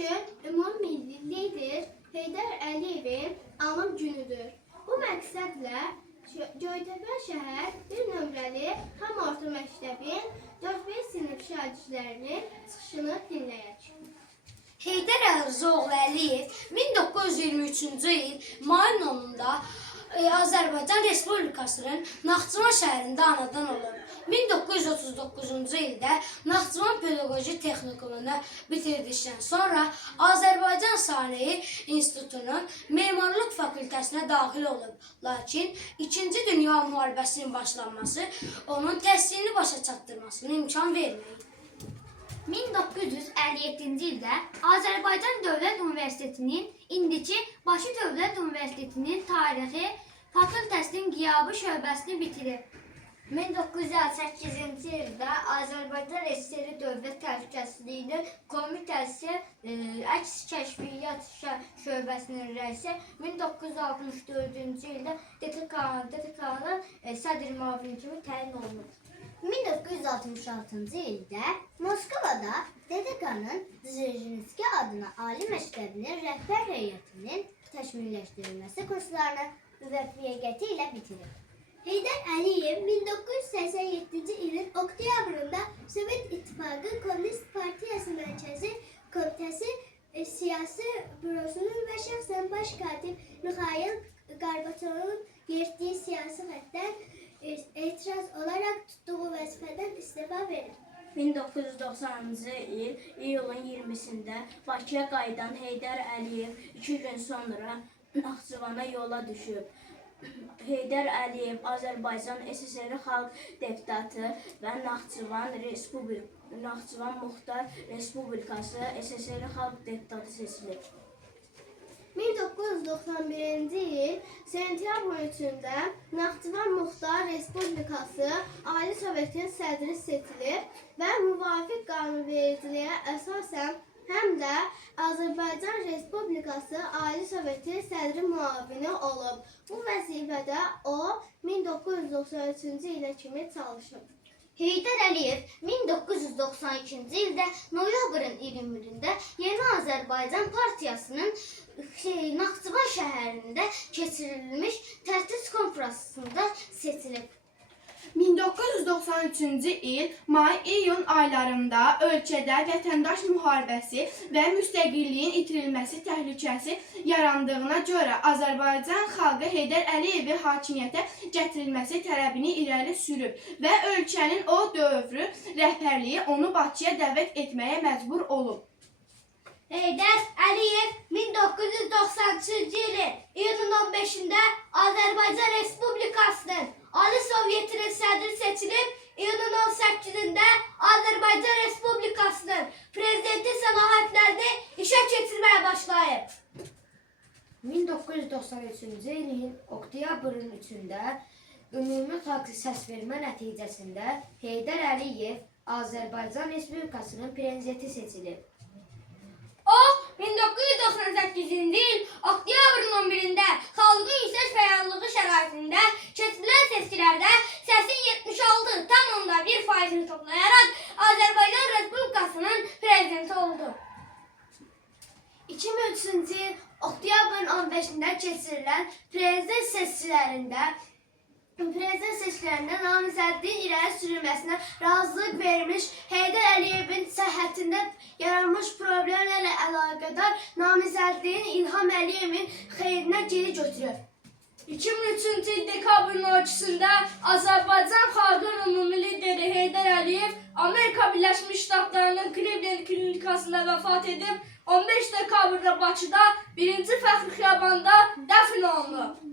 gün ümummilli lider Heydər Əliyevin anım günüdür. Bu məqsədlə Göytepe şəhər 1 nömrəli tam orta məktəbin 4-5 sinif şagirdlərinin çıxışını dinləyək. Heydər Əlizoğlu Əliyev 1923-cü il mayın 10-da Azərbaycan Respublikasının Naxçıvan şəhərində anadan olub. 1939-cu ildə Naxçıvan Pedaqoji Texnikumunu bitirdikdən sonra Azərbaycan Sənaye İnstitutunun Memarlıq Fakültəsinə daxil olub. Lakin 2-ci Dünya Müharibəsinin başlanması onun təhsilini başa çatdırmasına imkan verməyib. 1957-ci ildə Azərbaycan Dövlət Universitetinin, indiki Bakı Dövlət Universitetinin tarixi fakültəsinin qiyabi şöbəsini bitirib. 1968-ci ildə Azərbaycan SSR Dövlət Təhlükəsizliyi Komitəsi Əks Kəşfiyyat şöbəsinin rəisi, 1964-cü ildə DTK-nın sədr müavini kimi təyin olunub. 1966-cı ildə Moskvada DTK-nın Dzержinski adına ali məktəbinin rəhbər heyətinin təkmilləşdirilməsi kurslarını müvəffəqiyyəti ilə bitirib. Heydər Əliyev 1987-ci ilin oktyabrında Sovet İttifaqı Komünist Partiyası Mərkəzi Komitəsi Siyasi Bürosunun və şəxsən baş katib Mixail Qarbaçovun yetdiyi siyasi xəttdən etiraz olaraq tutduğu vəzifədən istifa verir. 1990-cı il iyulun 20-sində Bakıya qayıdan Heydər Əliyev 2 gün sonra Naxçıvana yola düşüb. Heydər Əliyev Azərbaycan SSR Xalq Deputatı və Naxçıvan Muxtar Respublikası SSR Xalq Deputatı seçilib. 1991-ci il sentyabrın 3-də Naxçıvan Muxtar Respublikası Ali Sovetin sədri seçilib və müvafiq qanunvericiliyə əsasən həm də Azərbaycan Respublikası Ali Sovetin sədri müavini olub. Bu vəzifədə o 1993-cü ilə kimi çalışıb. Heydər Əliyev 1992-ci ildə noyabrın 20-də Yeni Azərbaycan Partiyasının Naxçıvan şəhərində keçirilmiş tərtib konfransında seçilib. 1993-cü il may-iyun aylarında ölkədə vətəndaş müharibəsi və müstəqilliyin itirilməsi təhlükəsi yarandığına görə Azərbaycan xalqı Heydər Əliyevi hakimiyyətə gətirilməsi tələbini irəli sürüb və ölkənin o dövrü rəhbərliyi onu Bakıya dəvət etməyə məcbur olub. Heydər Əliyev 1993-cü ilin iyunun 15-də Azərbaycan Respublikasının Ali Sovetinin sədri seçilib, iyunun 18-də Azərbaycan Respublikasının prezidenti səlahiyyətlərini işə keçirməyə başlayıb. 1993-cü ilin oktyabrın 3-də ümumi xalq səsvermə nəticəsində Heydər Əliyev Azərbaycan Respublikasının prezidenti seçilib. O, 1998-ci il oktyabrın 11-də xalqın yüksək fəallığı şəraitində keçirilən seçkilərdə səsin 76,1%-ni toplayaraq Azərbaycan Respublikasının prezidenti oldu. 2003-cü il oktyabrın 15-də keçirilən prezident seçkilərində namizədliyin irəli sürülməsinə razılıq vermiş Heydər Əliyevin səhhətində yaranmış problemlərlə əlaqədar namizədliyin İlham Əliyevin xeyrinə geri götürür. 2003-cü il dekabrın 12-sində Azərbaycan xalqının ümumi lideri Heydər Əliyev Amerika Birləşmiş Ştatlarının Cleveland klinikasında vəfat edib, 15 dekabrda Bakıda 1-ci Fəxri Xiyabanda dəfn olunub.